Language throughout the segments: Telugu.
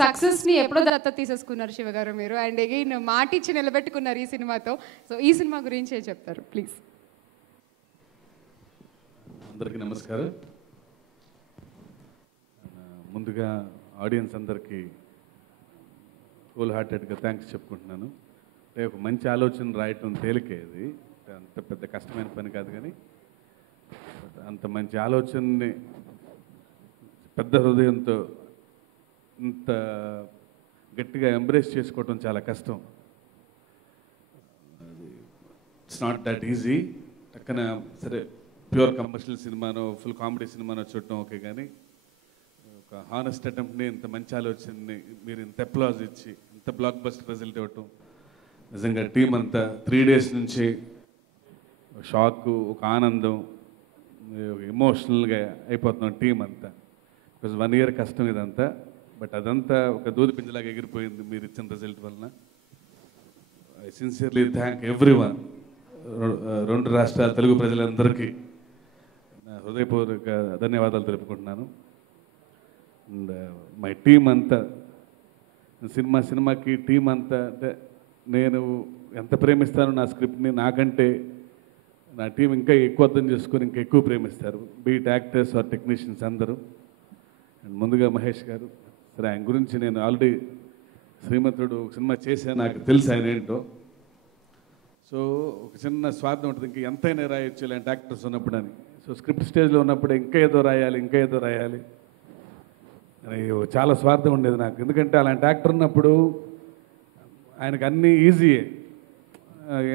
సక్సెస్ని ఎప్పుడో దత్త తీసేసుకున్నారు శివ గారు మీరు, అండ్ అగైన్ మాట ఇచ్చి నిలబెట్టుకున్నారు ఈ సినిమాతో. సో ఈ సినిమా గురించి ఏం చెప్తారు ప్లీజ్? అందరికీ నమస్కారం. ముందుగా ఆడియన్స్ అందరికీ ఫుల్ హార్టెడ్గా థ్యాంక్స్ చెప్పుకుంటున్నాను. అంటే ఒక మంచి ఆలోచన రాయటం తేలికే, అది అంత పెద్ద కష్టమైన పని కాదు, కానీ అంత మంచి ఆలోచనని పెద్ద హృదయంతో ఇంత గట్టిగా ఎంబ్రేస్ చేసుకోవటం చాలా కష్టం. It's not that easy. పక్కన సరే ప్యూర్ కమర్షియల్ సినిమానో ఫుల్ కామెడీ సినిమానో చూడటం ఓకే, కానీ ఒక హానెస్ట్ అటెంప్ట్ని, ఇంత మంచి ఆలోచనని మీరు ఇంత అప్లాజ్ ఇచ్చి ఇంత బ్లాక్ బస్టర్ రిజల్ట్ ఇవ్వటం, నిజంగా టీం అంతా 3 days నుంచి షాక్, ఒక ఆనందం, ఎమోషనల్గా అయిపోతున్నాం టీం అంతా. బికాజ్ 1 year కష్టం ఇదంతా, బట్ అదంతా ఒక దూది పింజలాగా ఎగిరిపోయింది మీరు ఇచ్చిన రిజల్ట్ వలన. I sincerely thank everyone. 2 రాష్ట్రాల తెలుగు ప్రజలందరికీ నా హృదయపూర్వక ధన్యవాదాలు తెలుపుకుంటున్నాను. అండ్ మై టీం అంతా, సినిమాకి టీం అంతా, అంటే నేను ఎంత ప్రేమిస్తానో నా స్క్రిప్ట్ని, నాకంటే నా టీం ఇంకా ఎక్కువ అర్థం చేసుకొని ఇంకా ఎక్కువ ప్రేమిస్తారు, బీట్ యాక్టర్స్ ఆర్ టెక్నీషియన్స్ అందరూ. అండ్ ముందుగా మహేష్ గారు, సరే ఆయన గురించి నేను ఆల్రెడీ శ్రీమంతుడు ఒక సినిమా చేశాను, నాకు తెలుసు ఆయన ఏంటో. సో ఒక చిన్న స్వార్థం ఉంటుంది, ఇంకా ఎంతైనా రాయొచ్చు ఇలాంటి యాక్టర్స్ ఉన్నప్పుడు అని. సో స్క్రిప్ట్ స్టేజ్లో ఉన్నప్పుడు ఇంకా ఏదో రాయాలి, ఇంకా ఏదో రాయాలి అని చాలా స్వార్థం ఉండేది నాకు. ఎందుకంటే అలాంటి యాక్టర్ ఉన్నప్పుడు ఆయనకు అన్నీ ఈజీయే,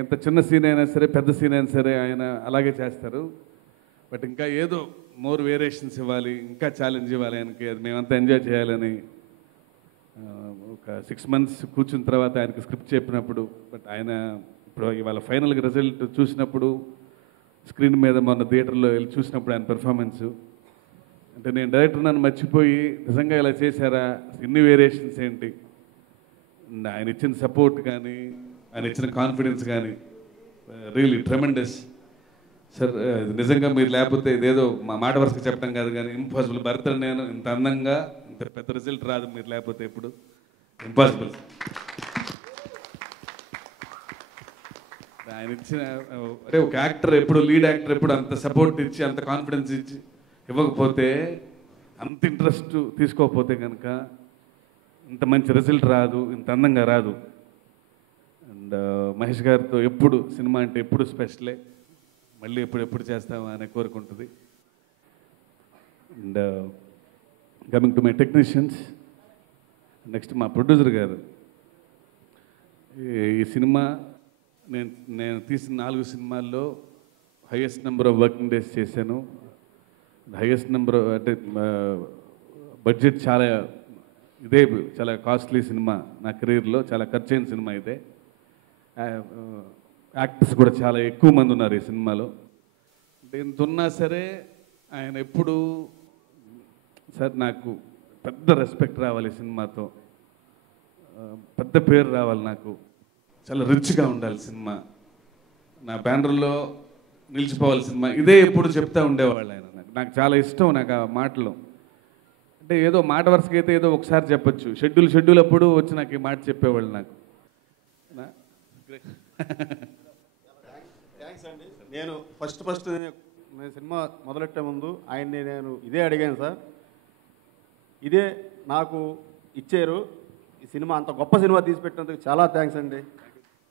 ఎంత చిన్న సీన్ అయినా సరే పెద్ద సీన్ అయినా సరే ఆయన అలాగే చేస్తారు. బట్ ఇంకా ఏదో మోర్ వేరియేషన్స్ ఇవ్వాలి, ఇంకా ఛాలెంజ్ ఇవ్వాలి ఆయనకి, అది మేమంతా ఎంజాయ్ చేయాలని ఒక 6 months కూర్చున్న తర్వాత ఆయనకి స్క్రిప్ట్ చెప్పినప్పుడు, బట్ ఆయన ఇప్పుడు ఇవాళ ఫైనల్గా రిజల్ట్ చూసినప్పుడు, స్క్రీన్ మీద మొన్న థియేటర్లో వెళ్ళి చూసినప్పుడు ఆయన పెర్ఫార్మెన్సు, అంటే నేను డైరెక్టర్ నన్ను మర్చిపోయి నిజంగా ఇలా చేశారా, ఇన్ని వేరియేషన్స్ ఏంటి, ఆయన ఇచ్చిన సపోర్ట్ కానీ ఆయన ఇచ్చిన కాన్ఫిడెన్స్ కానీ రియలీ ట్రెమెండస్. సార్ నిజంగా మీరు లేకపోతే ఇదేదో మా మాట వరుసగా చెప్పడం కాదు, కానీ ఇంపాసిబుల్. భర్తలు నేను ఇంత అందంగా ఇంత పెద్ద రిజల్ట్ రాదు మీరు లేకపోతే, ఎప్పుడు ఇంపాసిబుల్. ఆయన ఇచ్చిన, అంటే ఒక యాక్టర్ ఎప్పుడు, లీడ్ యాక్టర్ ఎప్పుడు అంత సపోర్ట్ ఇచ్చి అంత కాన్ఫిడెన్స్ ఇచ్చి ఇవ్వకపోతే, అంత ఇంట్రెస్ట్ తీసుకోకపోతే కనుక ఇంత మంచి రిజల్ట్ రాదు, ఇంత అందంగా రాదు. అండ్ మహేష్ గారితో ఎప్పుడు సినిమా అంటే ఎప్పుడు స్పెషలే, మళ్ళీ ఎప్పుడు చేస్తామా అనే కోరుకుంటుంది. And coming to my technicians, next మా ప్రొడ్యూసర్ గారు. ఈ సినిమా నేను తీసిన 4 సినిమాల్లో highest number of working days చేశాను. హైయెస్ట్ నెంబర్, అంటే బడ్జెట్ చాలా ఇదే, చాలా కాస్ట్లీ సినిమా నా కెరీర్లో, చాలా ఖర్చైన సినిమా ఇదే. యాక్టర్స్ కూడా చాలా ఎక్కువ మంది ఉన్నారు ఈ సినిమాలో. అంటే ఇంత ఉన్నా సరే ఆయన ఎప్పుడు, సార్ నాకు పెద్ద రెస్పెక్ట్ రావాలి ఈ సినిమాతో, పెద్ద పేరు రావాలి, నాకు చాలా రిచ్గా ఉండాలి సినిమా, నా బ్యానర్లో నిలిచిపోవాలి సినిమా, ఇదే ఎప్పుడు చెప్తూ ఉండేవాళ్ళు ఆయన. నాకు చాలా ఇష్టం నాకు ఆ మాటలు. అంటే ఏదో మాట వరుసగా అయితే ఏదో ఒకసారి చెప్పచ్చు, షెడ్యూల్ అప్పుడు వచ్చి నాకు ఈ మాట చెప్పేవాళ్ళు నాకు. థ్యాంక్స్ అండి. నేను ఫస్ట్ నేను సినిమా మొదలెట్టే ముందు ఆయన్ని నేను ఇదే అడిగాను, సార్ ఇదే నాకు ఇచ్చారు, ఈ సినిమా అంత గొప్ప సినిమా తీసి పెట్టినందుకు చాలా థ్యాంక్స్ అండి.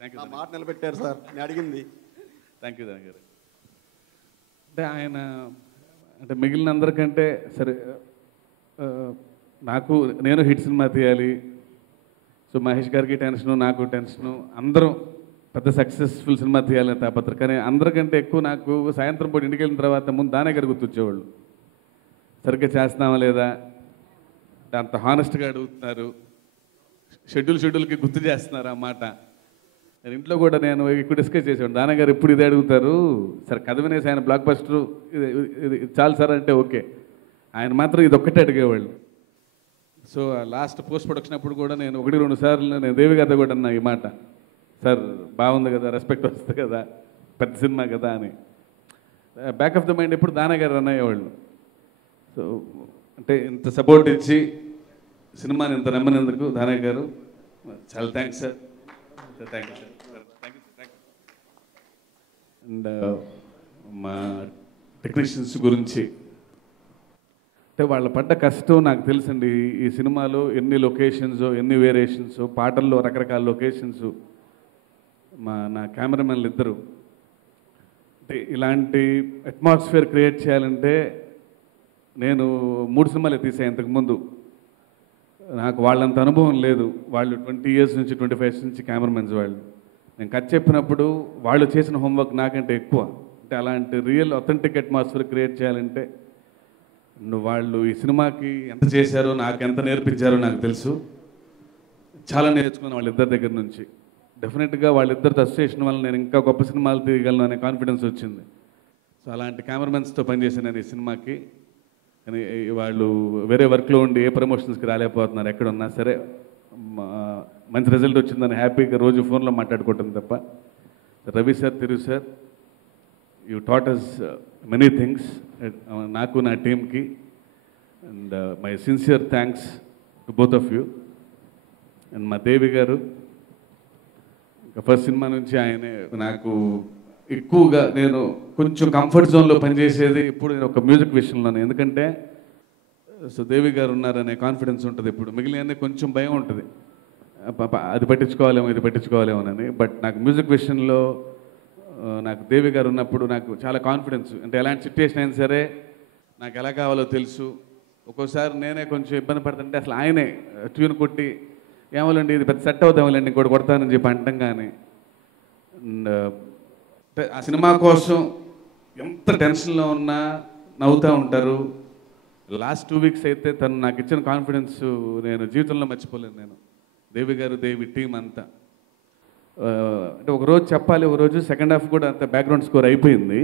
నా మాట నిలబెట్టారు సార్, నేను అడిగింది. థ్యాంక్ యూ గారు. అంటే ఆయన, అంటే మిగిలిన అందరికంటే సరే నేను హిట్ సినిమా తీయాలి, సో మహేష్ గారికి టెన్షను, నాకు టెన్షను, అందరం పెద్ద సక్సెస్ఫుల్ సినిమా తీయాలని తాపత్ర. కానీ అందరికంటే ఎక్కువ నాకు సాయంత్రం పూట ఇంటికి వెళ్ళిన తర్వాత ముందు దానే గారు గుర్తొచ్చేవాళ్ళు, సరిగ్గా చేస్తున్నామా లేదా, అంత హానెస్ట్గా అడుగుతున్నారు, షెడ్యూల్కి గుర్తు చేస్తున్నారు ఆ మాట. నేను ఇంట్లో కూడా నేను ఎక్కువ డిస్కస్ చేసేవాడు, నాన్నగారు ఎప్పుడు ఇదే అడుగుతారు, సరే కథ వినేసి ఆయన బ్లాక్ బస్టర్ ఇది చాలు సార్ అంటే ఓకే, ఆయన మాత్రం ఇది ఒక్కటే అడిగేవాళ్ళు. సో లాస్ట్ పోస్ట్ ప్రొడక్షన్ అప్పుడు కూడా నేను 1-2 సార్లు నేను దేవి గారితో కూడా అన్నా ఈ మాట, సార్ బాగుంది కదా, రెస్పెక్ట్ వస్తుంది కదా, పెద్ద సినిమా కదా అని. బ్యాక్ ఆఫ్ ద మైండ్ ఎప్పుడు దానగారు రన్ అయ్యేవాళ్ళు. సో అంటే ఇంత సపోర్ట్ ఇచ్చి సినిమాని ఇంత నమ్మనందుకు దానయ్య గారు చాలా thanks sir. Thank you sir. Thank you. And మా టెక్నీషియన్స్ గురించి అంటే వాళ్ళు పడ్డ కష్టం నాకు తెలుసండి. ఈ సినిమాలో ఎన్ని లొకేషన్స్, ఎన్ని వేరియేషన్స్, పాటల్లో రకరకాల లొకేషన్స్. నా కెమెరామెన్లు ఇద్దరు అంటే ఇలాంటి అట్మాస్ఫియర్ క్రియేట్ చేయాలంటే నేను 3 సినిమాలే తీసాను ఇంతకుముందు. నాకు వాళ్ళంత అనుభవం లేదు. వాళ్ళు 20 years నుంచి 25 years నుంచి కెమెరామెన్స్ వాళ్ళు. నేను కథ చెప్పినప్పుడు వాళ్ళు చేసిన హోంవర్క్ నాకంటే ఎక్కువ. అంటే అలాంటి రియల్ అథెంటిక్ అట్మాస్ఫియర్ క్రియేట్ చేయాలంటే వాళ్ళు ఈ సినిమాకి ఎంత చేశారో, నాకు ఎంత నేర్పించారో నాకు తెలుసు. చాలా నేర్చుకున్నాను వాళ్ళిద్దరి దగ్గర నుంచి. డెఫినెట్గా వాళ్ళిద్దరితో అసోసియేషన్ వల్ల నేను ఇంకా గొప్ప సినిమాలు తీయగలను అనే కాన్ఫిడెన్స్ వచ్చింది. సో అలాంటి కెమెరామెన్స్తో పనిచేశాను నేను ఈ సినిమాకి. కానీ వాళ్ళు వేరే వర్క్లో ఉండి ఏ ప్రమోషన్స్కి రాలేకపోతున్నారు. ఎక్కడ ఉన్నా సరే మంచి రిజల్ట్ వచ్చిందని హ్యాపీగా రోజు ఫోన్లో మాట్లాడుకోవటం తప్ప. Ravi sir, Tiru sir, you taught us many things నాకు, నా టీమ్కి. And my sincere thanks to both of you. And మా దేవి గారు ఫస్ట్ సినిమా నుంచి ఆయనే నాకు ఎక్కువగా నేను కొంచెం కంఫర్ట్ జోన్లో పనిచేసేది ఇప్పుడు నేను ఒక మ్యూజిక్ విషయంలోనే. ఎందుకంటే సో దేవి గారు ఉన్నారనే కాన్ఫిడెన్స్ ఉంటుంది. ఇప్పుడు మిగిలిన కొంచెం భయం ఉంటుంది, అది పట్టించుకోవాలేమో ఇది పట్టించుకోవాలేమోనని. బట్ నాకు మ్యూజిక్ విషయంలో నాకు దేవి గారు ఉన్నప్పుడు నాకు చాలా కాన్ఫిడెన్స్. అంటే ఎలాంటి సిచ్యుయేషన్ అయినా సరే నాకు ఎలా కావాలో తెలుసు. ఒక్కోసారి నేనే కొంచెం ఇబ్బంది పడుతుంటే అసలు ఆయనే ట్యూన్ కొట్టి ఏమోలండి ఇది పెద్ద సెట్ అవుతామోలేండి ఇంకోటి కొడతానని చెప్పి అంటాం. కానీ ఆ సినిమా కోసం ఎంత టెన్షన్లో ఉన్నా నవ్వుతూ ఉంటారు. లాస్ట్ 2 weeks అయితే తను నాకు ఇచ్చిన కాన్ఫిడెన్స్ నేను జీవితంలో మర్చిపోలేను. నేను దేవి గారు, దేవి టీం అంతా అంటే ఒకరోజు చెప్పాలి, ఒకరోజు సెకండ్ హాఫ్ కూడా అంత బ్యాక్గ్రౌండ్ స్కోర్ అయిపోయింది.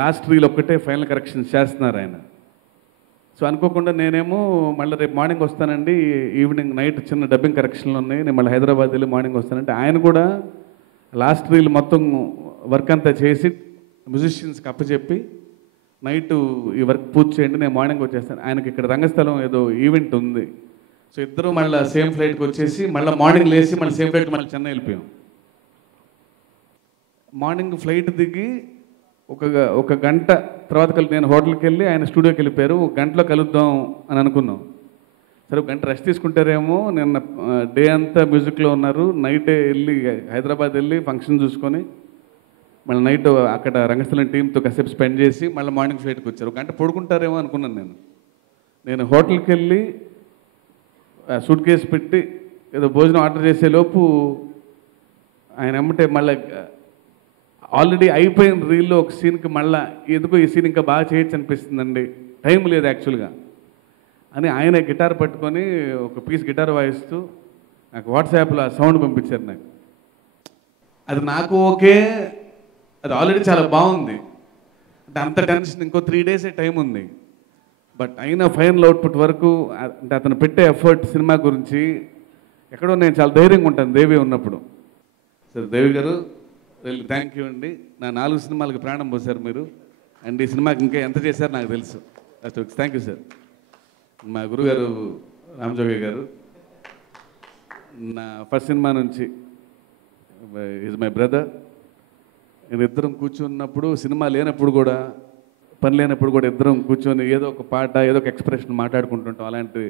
లాస్ట్ రీల్ ఒక్కటే ఫైనల్ కరెక్షన్స్ చేస్తున్నారు ఆయన. సో అనుకోకుండా నేనేమో మళ్ళీ రేపు మార్నింగ్ వస్తానండి, ఈవినింగ్ నైట్ చిన్న డబ్బింగ్ కరెక్షన్లు ఉన్నాయి, నేను మళ్ళీ హైదరాబాద్ వెళ్ళి మార్నింగ్ వస్తానంటే ఆయన కూడా లాస్ట్ రీల్ మొత్తం వర్క్ అంతా చేసి మ్యూజిషియన్స్కి అప్పచెప్పి నైట్ ఈ వర్క్ పూర్తి చేయండి, నేను మార్నింగ్ వచ్చేస్తాను. ఆయనకి ఇక్కడ రంగస్థలం ఏదో ఈవెంట్ ఉంది. సో ఇద్దరు మళ్ళీ సేమ్ ఫ్లైట్కి వచ్చేసి మళ్ళీ మార్నింగ్ లేచి మళ్ళీ సేమ్ ఫ్లైట్కి మళ్ళీ చెన్నై వెళ్ళిపోయాం. మార్నింగ్ ఫ్లైట్ దిగి ఒక గంట తర్వాత నేను హోటల్కి వెళ్ళి ఆయన స్టూడియోకి వెళ్ళిపోయారు. 1 గంటలో కలుద్దాం అని అనుకున్నాం. సరే 1 గంట రెస్ట్ తీసుకుంటారేమో, నిన్న డే అంతా మ్యూజిక్లో ఉన్నారు. నైటే వెళ్ళి హైదరాబాద్ వెళ్ళి ఫంక్షన్ చూసుకొని మళ్ళీ నైట్ అక్కడ రంగస్థలం టీంతో కాసేపు స్పెండ్ చేసి మళ్ళీ మార్నింగ్ ఫ్లైట్కి వచ్చారు. 1 గంట పడుకుంటారేమో అనుకున్నాను. నేను హోటల్కి వెళ్ళి సూట్ కేసు పెట్టి ఏదో భోజనం ఆర్డర్ చేసేలోపు ఆయన ఎమ్మటే మళ్ళీ ఆల్రెడీ అయిపోయిన రీల్లో ఒక సీన్కి మళ్ళీ ఎందుకో ఈ సీన్ ఇంకా బాగా చేయొచ్చు అనిపిస్తుందండి, టైం లేదు యాక్చువల్గా అని ఆయన గిటార్ పట్టుకొని ఒక పీస్ గిటార్ వాయిస్తూ నాకు వాట్సాప్లో ఆ సౌండ్ పంపించారు. నాకు అది నాకు ఓకే, అది ఆల్రెడీ చాలా బాగుంది. అంటే అంత టెన్షన్, ఇంకో 3 days టైం ఉంది. బట్ అయినా ఫైనల్ అవుట్పుట్ వరకు అంటే అతను పెట్టే ఎఫర్ట్ సినిమా గురించి ఎక్కడో నేను చాలా ధైర్యంగా ఉంటాను దేవి ఉన్నప్పుడు. సరే దేవి గారు రియల్లీ థ్యాంక్ యూ అండి. నా 4 సినిమాలకు ప్రాణం పోసారు మీరు. అండ్ ఈ సినిమాకి ఇంకా ఎంత చేశారు నాకు తెలుసు. Thank you sir. మా గురుగారు రామజోగి గారు నా ఫస్ట్ సినిమా నుంచి ఈజ్ మై బ్రదర్. నేను ఇద్దరం కూర్చున్నప్పుడు, సినిమా లేనప్పుడు కూడా, పని లేనప్పుడు కూడా ఇద్దరం కూర్చొని ఏదో ఒక పాట, ఏదో ఒక ఎక్స్ప్రెషన్ మాట్లాడుకుంటుంటాం. అలాంటి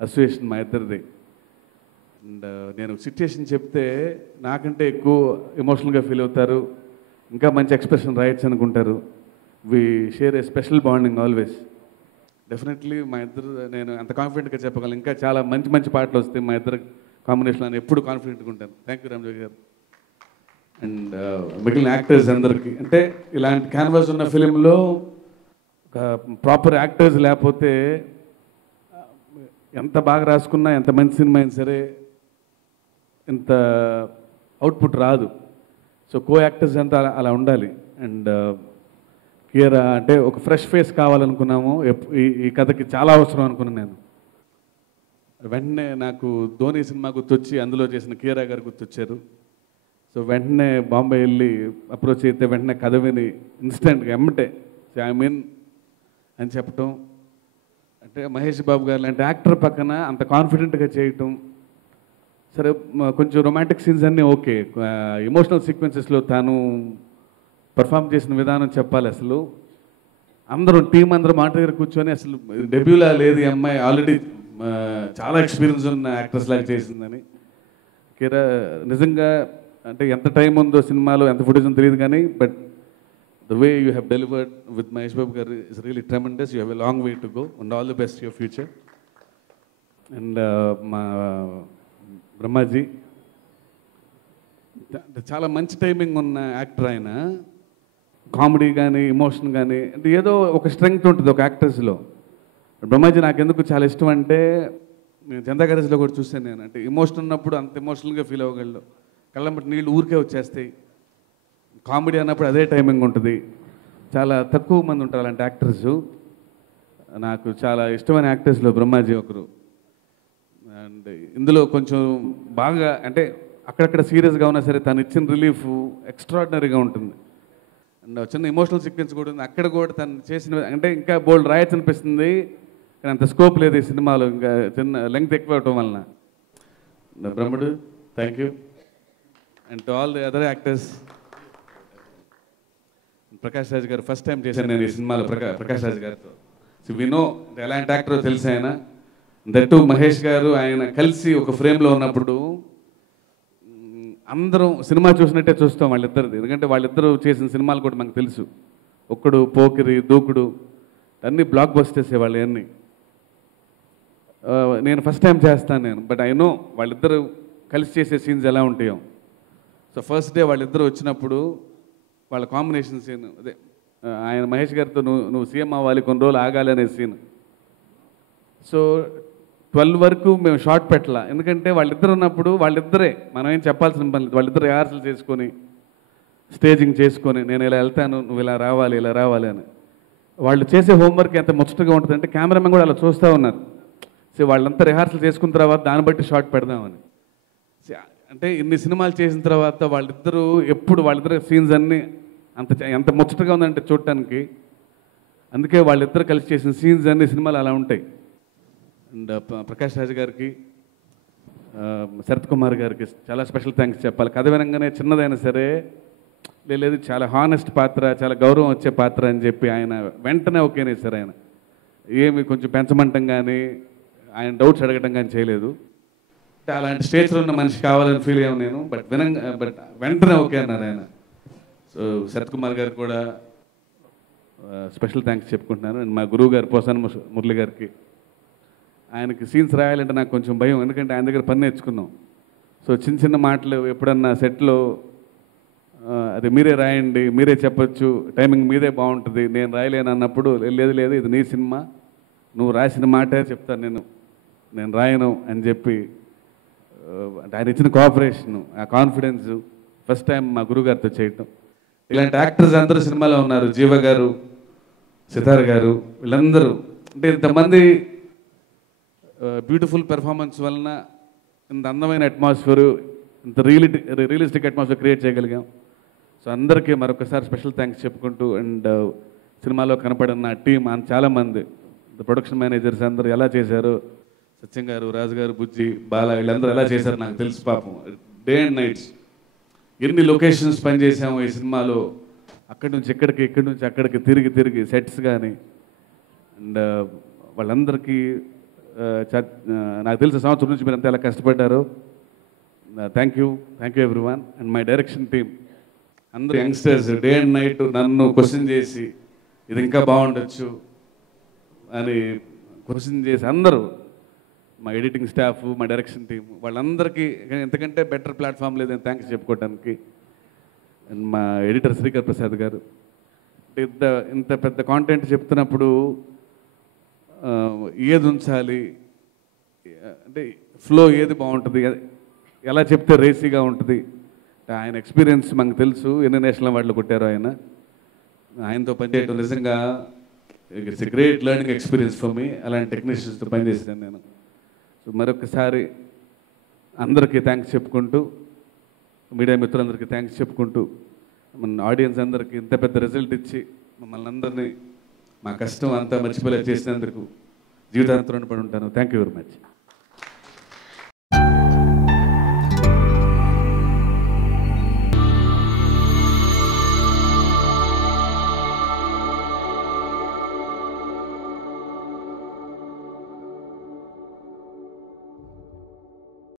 అసోసియేషన్ మా ఇద్దరిది. అండ్ నేను సిచ్యుయేషన్ చెప్తే నాకంటే ఎక్కువ ఎమోషనల్గా ఫీల్ అవుతారు, ఇంకా మంచి ఎక్స్ప్రెషన్ రాయొచ్చు అనుకుంటారు. We share a special bonding always. Definitely మా ఇద్దరు, నేను అంత కాన్ఫిడెంట్గా చెప్పగలను. ఇంకా చాలా మంచి మంచి పాటలు వస్తాయి మా ఇద్దరు కాంబినేషన్ అని ఎప్పుడు కాన్ఫిడెంట్గా ఉంటాను. థ్యాంక్ యూ రామజోగి గారు. అండ్ మిగిలిన యాక్టర్స్ అందరికీ, అంటే ఇలాంటి క్యాన్వాస్ ఉన్న ఫిలింలో ఒక ప్రాపర్ యాక్టర్స్ లేకపోతే ఎంత బాగా రాసుకున్నా, ఎంత మంచి సినిమా అయినా సరే ఇంత అవుట్పుట్ రాదు. సో కో యాక్టర్స్ అంతా అలా ఉండాలి. అండ్ కీరా అంటే ఒక ఫ్రెష్ ఫేస్ కావాలనుకున్నాము. ఈ కథకి చాలా అవసరం అనుకున్నాను నేను. వెంటనే నాకు ధోని సినిమా గుర్తొచ్చి అందులో చేసిన కీరా గారు గుర్తొచ్చారు. సో వెంటనే బాంబే వెళ్ళి అప్రోచ్ అయితే వెంటనే కథ విని ఇన్స్టెంట్గా ఎమ్మటే ఐ మీన్ అని చెప్పటం. అంటే మహేష్ బాబు గారు లాంటి యాక్టర్ పక్కన అంత కాన్ఫిడెంట్గా చేయటం, సరే కొంచెం రొమాంటిక్ సీన్స్ అన్నీ ఓకే, ఎమోషనల్ సీక్వెన్సెస్లో తాను పర్ఫామ్ చేసిన విధానం చెప్పాలి. అసలు అందరూ టీం అందరూ మాట దగ్గర కూర్చొని అసలు డెబ్యూలా లేదు ఈ అమ్మాయి, ఆల్రెడీ చాలా ఎక్స్పీరియన్స్ ఉన్న యాక్టర్స్ లాగా చేసిందని. కిరా నిజంగా అంటే ఎంత టైం ఉందో సినిమాలో, ఎంత ఫుటేజ్ ఉందో తెలియదు కానీ, but the way you have delivered with Mahesh Babu గారు is really tremendous. You have a long way to go and all the best your future. And మా బ్రహ్మాజీ చాలా మంచి టైమింగ్ ఉన్న యాక్టర్ ఆయన. కామెడీ కానీ ఎమోషన్ కానీ అంటే ఏదో ఒక స్ట్రెంగ్త్ ఉంటుంది ఒక యాక్టర్స్లో. బ్రహ్మాజీ నాకు ఎందుకు చాలా ఇష్టం అంటే, నేను జనతా గ్యారేజ్లో కూడా చూశాను నేను. అంటే ఎమోషన్ ఉన్నప్పుడు అంత ఎమోషనల్గా ఫీల్ అవ్వగలడు, కళ్ళంబట్టి నీళ్ళు ఊరికే వచ్చేస్తాయి. కామెడీ అన్నప్పుడు అదే టైమింగ్ ఉంటుంది. చాలా తక్కువ మంది ఉంటారు అలాంటి యాక్టర్స్. నాకు చాలా ఇష్టమైన యాక్టర్స్లో బ్రహ్మాజీ ఒకరు. అండ్ ఇందులో కొంచెం బాగా అంటే అక్కడక్కడ సీరియస్గా ఉన్నా సరే తను ఇచ్చిన రిలీఫ్ ఎక్స్ట్రాడినరీగా ఉంటుంది. అండ్ చిన్న ఎమోషనల్ సీక్వెన్స్ కూడా ఉంది, అక్కడ కూడా తను చేసిన అంటే ఇంకా బోల్డ్ రాయొచ్చు అనిపిస్తుంది, కానీ అంత స్కోప్ లేదు ఈ సినిమాలో, ఇంకా చిన్న లెంగ్త్ ఎక్కువ అవటం వలన. Brahmadu, thank you. And to all the other actors. Prakash Raj గారు ఫస్ట్ టైం చేశాను నేను ఈ సినిమాలో ప్రకాష్ రాజ్ గారితో. సో వినో ఎలాంటి యాక్టరో తెలుసు ఆయన. దట్టు మహేష్ గారు ఆయన కలిసి ఒక ఫ్రేమ్లో ఉన్నప్పుడు అందరం సినిమా చూసినట్టే చూస్తాం వాళ్ళిద్దరిది. ఎందుకంటే వాళ్ళిద్దరూ చేసిన సినిమాలు కూడా మనకు తెలుసు. ఒక్కడు, పోకిరి, దూకుడు, అన్నీ బ్లాక్ బస్టర్స్ వాళ్ళు అన్నీ. నేను ఫస్ట్ టైం చేస్తాను నేను, బట్ ఐ నో వాళ్ళిద్దరూ కలిసి చేసే సీన్స్ ఎలా ఉంటాయో. సో ఫస్ట్ డే వాళ్ళిద్దరూ వచ్చినప్పుడు వాళ్ళ కాంబినేషన్ సీన్ అదే, ఆయన మహేష్ గారితో నువ్వు సీఎం అవ్వాలి, కొన్ని రోజులు ఆగాలి అనే సీన్. సో 12 వరకు మేము షార్ట్ పెట్టాల, ఎందుకంటే వాళ్ళిద్దరు ఉన్నప్పుడు వాళ్ళిద్దరే, మనం ఏం చెప్పాల్సిన పని లేదు. వాళ్ళిద్దరు రిహార్సల్ చేసుకొని స్టేజింగ్ చేసుకొని నేను ఇలా వెళ్తాను, నువ్వు ఇలా రావాలి, ఇలా రావాలి అని. వాళ్ళు చేసే హోంవర్క్ ఎంత ముచ్చటగా ఉంటుంది అంటే కెమెరామెన్ కూడా అలా చూస్తూ ఉన్నారు. సో వాళ్ళంతా రిహార్సల్ చేసుకున్న తర్వాత దాన్ని బట్టి షార్ట్ పెడదామని. అంటే ఇన్ని సినిమాలు చేసిన తర్వాత వాళ్ళిద్దరూ ఎప్పుడు వాళ్ళిద్దరు సీన్స్ అన్నీ ఎంత ముచ్చటగా ఉందంటే చూడటానికి. అందుకే వాళ్ళిద్దరు కలిసి చేసిన సీన్స్ అన్ని సినిమాలు అలా ఉంటాయి. అండ్ ప్రకాష్ రాజ్ గారికి, శరత్ కుమార్ గారికి చాలా స్పెషల్ థ్యాంక్స్ చెప్పాలి. కథ వినంగానే చిన్నదైనా సరే లేదు చాలా హానెస్ట్ పాత్ర, చాలా గౌరవం వచ్చే పాత్ర అని చెప్పి ఆయన వెంటనే ఓకేనే సార్. ఆయన ఏమి కొంచెం పెంచమంటం కానీ ఆయన డౌట్స్ అడగటం కానీ చేయలేదు. అలాంటి స్టేజ్లో ఉన్న మనిషి కావాలని ఫీల్ అయ్యాను నేను. బట్ వెంటనే ఓకే అన్నారు ఆయన. సో శరత్ కుమార్ గారికి కూడా స్పెషల్ థ్యాంక్స్ చెప్పుకుంటున్నాను. అండ్ మా గురువు గారు పోసాన మురళి గారికి, ఆయనకి సీన్స్ రాయాలంటే నాకు కొంచెం భయం, ఎందుకంటే ఆయన దగ్గర పని నేర్చుకున్నాం. సో చిన్న చిన్న మాటలు ఎప్పుడన్నా సెట్లో అది మీరే రాయండి, మీరే చెప్పొచ్చు, టైమింగ్ మీదే బాగుంటుంది, నేను రాయలేను అన్నప్పుడు లేదు ఇది నీ సినిమా, నువ్వు రాసిన మాటే చెప్తాను, నేను రాయను అని చెప్పి అంటే ఆయన ఇచ్చిన కోఆపరేషను, ఆ కాన్ఫిడెన్స్ ఫస్ట్ టైం మా గురువుగారితో చేయటం. ఇలాంటి యాక్టర్స్ అందరూ సినిమాలో ఉన్నారు. జీవ గారు, సితార్ గారు, వీళ్ళందరూ అంటే ఇంతమంది బ్యూటిఫుల్ పెర్ఫార్మెన్స్ వలన ఇంత అందమైన అట్మాస్ఫియర్, ఇంత రియలిస్టిక్ అట్మాస్ఫియర్ క్రియేట్ చేయగలిగాం. సో అందరికీ మరొకసారి స్పెషల్ థ్యాంక్స్ చెప్పుకుంటూ, అండ్ సినిమాలో కనపడిన టీం చాలామంది ప్రొడక్షన్ మేనేజర్స్ అందరూ ఎలా చేశారు, సత్యం గారు, రాజు గారు, బుజ్జి, బాల, వీళ్ళందరూ ఎలా చేశారు నాకు తెలుసు. పాపం డే అండ్ నైట్స్ ఎన్ని లొకేషన్స్ పనిచేసాము ఈ సినిమాలో, అక్కడి నుంచి అక్కడికి తిరిగి సెట్స్ కానీ. అండ్ వాళ్ళందరికీ నాకు తెలిసిన సంవత్సరం నుంచి మీరు అంతా ఎలా కష్టపడ్డారు. Thank you everyone. And my direction team అందరూ యంగ్స్టర్స్ డే అండ్ నైట్ నన్ను క్వశ్చన్ చేసి ఇది ఇంకా బాగుండొచ్చు అని క్వశ్చన్ చేసి అందరూ, మా ఎడిటింగ్ స్టాఫ్, మా డైరెక్షన్ టీం, వాళ్ళందరికీ ఎంతకంటే బెటర్ ప్లాట్ఫామ్ లేదని థ్యాంక్స్ చెప్పుకోవడానికి. అండ్ మా ఎడిటర్ శ్రీకర్ ప్రసాద్ గారు, ఇంత పెద్ద కాంటెంట్ చెప్తున్నప్పుడు ఏది ఉంచాలి అంటే ఫ్లో ఏది బాగుంటుంది, ఎలా చెప్తే రేసీగా ఉంటుంది. ఆయన ఎక్స్పీరియన్స్ మనకు తెలుసు, ఎన్ని నేషనల్ అవార్డులు కొట్టారు ఆయనతో పనిచేయడం నిజంగా it's a great learning experience for me. అలాంటి టెక్నీషియన్స్తో పనిచేసాను నేను. సో మరొకసారి అందరికీ థ్యాంక్స్ చెప్పుకుంటూ, మీడియా మిత్రులందరికీ థ్యాంక్స్ చెప్పుకుంటూ, మన ఆడియన్స్ అందరికీ ఇంత పెద్ద రిజల్ట్ ఇచ్చి మమ్మల్ని అందరినీ మా కష్టం అంతా మర్చిపోలే చేసినందుకు జీవితాంతం రుణపడి ఉంటాను. Thank you very much.